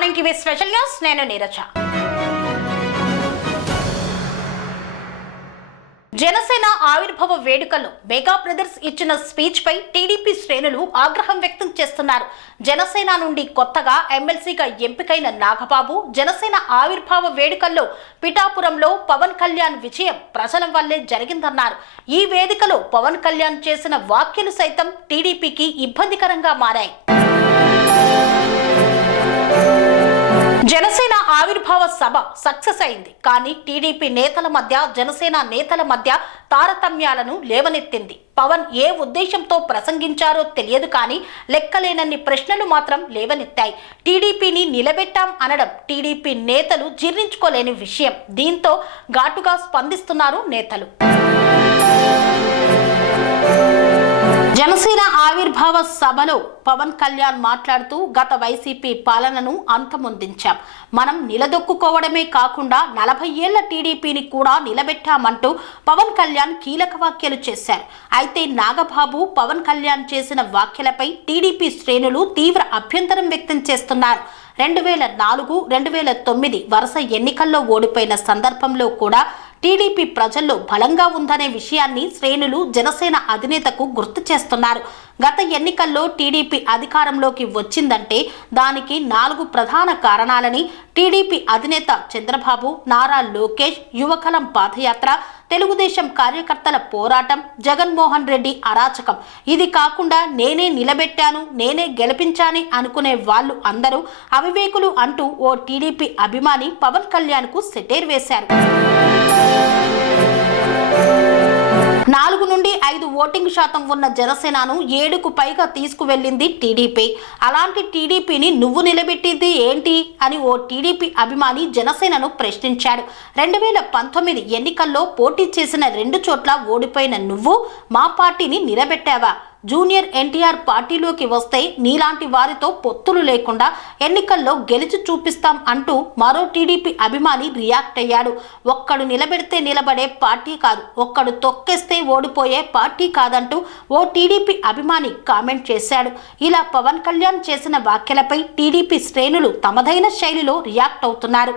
Morning TV special news. నేను నీరజ. జనసేన ఆవిర్భావ వేడుకల్లో మెగా బ్రదర్స్ ఇచ్చిన స్పీచ్ పై టీడీపీ శ్రేణులు ఆగ్రహం వ్యక్తం చేస్తున్నారు. జనసేన నుండి కొత్తగా ఎమ్మెల్సీగా ఎంపికైన నాగబాబు జనసేన ఆవిర్భావ వేడుకల్లో పిఠాపురంలో పవన్ కళ్యాణ్ విజయం ప్రజల వల్లే జరిగిందన్నారు. ఈ వేదికలో పవన్ కళ్యాణ్ చేసిన వ్యాఖ్యలు సైతం టీడీపీకి ఇబ్బందికరంగా మారాయి. ఆవిర్భావ సభ సక్సెస్ అయింది. కానీ టీడీపీ నేతల మధ్య జనసేన నేతల మధ్య తారతమ్యాలను లేవనెత్తింది. పవన్ ఏ ఉద్దేశంతో ప్రసంగించారో తెలియదు కానీ లెక్కలేనన్ని ప్రశ్నలు మాత్రం లేవనెత్తాయి. టీడీపీని నిలబెట్టాం అనడం టీడీపీ నేతలు జీర్ణించుకోలేని విషయం. దీంతో ఘాటుగా స్పందిస్తున్నారు నేతలు. జనసేన ఆవిర్భావ సభలో పవన్ కళ్యాణ్ మాట్లాడుతూ గత వైసీపీ పాలనను అంతమొందించాం. మనం నిలదొక్కుకోవడమే కాకుండా నలభై ఏళ్ళ టీడీపీని కూడా నిలబెట్టామంటూ పవన్ కళ్యాణ్ కీలక వ్యాఖ్యలు చేశారు. అయితే నాగబాబు పవన్ కళ్యాణ్ చేసిన వ్యాఖ్యలపై టీడీపీ శ్రేణులు తీవ్ర అభ్యంతరం వ్యక్తం చేస్తున్నారు. రెండు వేల నాలుగు రెండు వేల తొమ్మిది వరుస ఎన్నికల్లో ఓడిపోయిన సందర్భంలో కూడా టీడీపీ ప్రజల్లో బలంగా ఉందనే విషయాన్ని శ్రేణులు జనసేన అధినేతకు గుర్తు చేస్తున్నారు. గత ఎన్నికల్లో టీడీపీ అధికారంలోకి వచ్చిందంటే దానికి నాలుగు ప్రధాన కారణాలని టీడీపీ అధినేత చంద్రబాబు నారా లోకేష్ యువకలం పాదయాత్ర తెలుగుదేశం కార్యకర్తల పోరాటం జగన్మోహన్ రెడ్డి అరాచకం. ఇది కాకుండా నేనే నిలబెట్టాను నేనే గెలిపించాని అనుకునే వాళ్ళు అందరూ అవివేకులు అంటూ ఓ టీడీపీ అభిమాని పవన్ కళ్యాణ్కు సెటేర్ వేశారు. నాలుగు నుండి ఐదు ఓటింగ్ శాతం ఉన్న జనసేనను ఏడుకు పైగా తీసుకువెళ్ళింది టీడీపీ. అలాంటి టీడీపీని నువ్వు నిలబెట్టింది ఏంటి? అని ఓ టీడీపీ అభిమాని జనసేనను ప్రశ్నించాడు. రెండు వేల పంతొమ్మిది ఎన్నికల్లో పోటీ చేసిన రెండు చోట్ల ఓడిపోయిన నువ్వు మా పార్టీని నిలబెట్టావా? జూనియర్ ఎన్టీఆర్ పార్టీలోకి వస్తే నీలాంటి వారితో పొత్తులు లేకుండా ఎన్నికల్లో గెలిచి చూపిస్తాం అంటూ మరో టీడీపీ అభిమాని రియాక్ట్ అయ్యాడు. ఒక్కడు నిలబెడితే నిలబడే పార్టీ కాదు ఒక్కడు తొక్కేస్తే ఓడిపోయే పార్టీ కాదంటూ ఓ టీడీపీ అభిమాని కామెంట్ చేశాడు. ఇలా పవన్ కళ్యాణ్ చేసిన వ్యాఖ్యలపై టీడీపీ శ్రేణులు తమదైన శైలిలో రియాక్ట్ అవుతున్నారు.